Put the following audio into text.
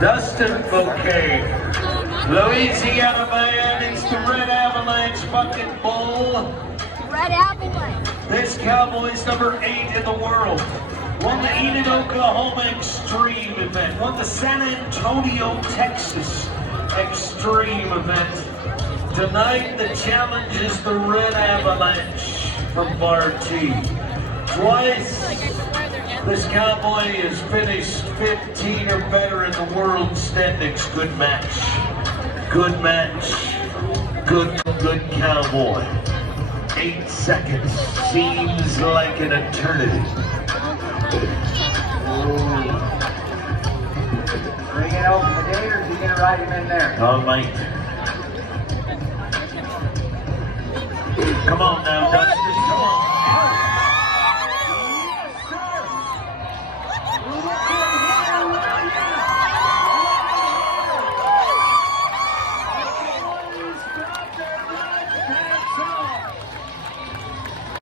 Dustin Bouquet, Louisiana man, it's the Red Avalanche fucking bull. Red Avalanche. This cowboy's number 8 in the world. Won the Enid, Oklahoma Extreme event. Won the San Antonio, Texas Extreme event. Tonight the challenge is the Red Avalanche from Bar T. Twice this cowboy has finished 15 or better in the world standings. Good match. Good match. Good cowboy. 8 seconds seems like an eternity. Bring it open the gate, or is he gonna ride him in there? All right. Come on now, Dustin.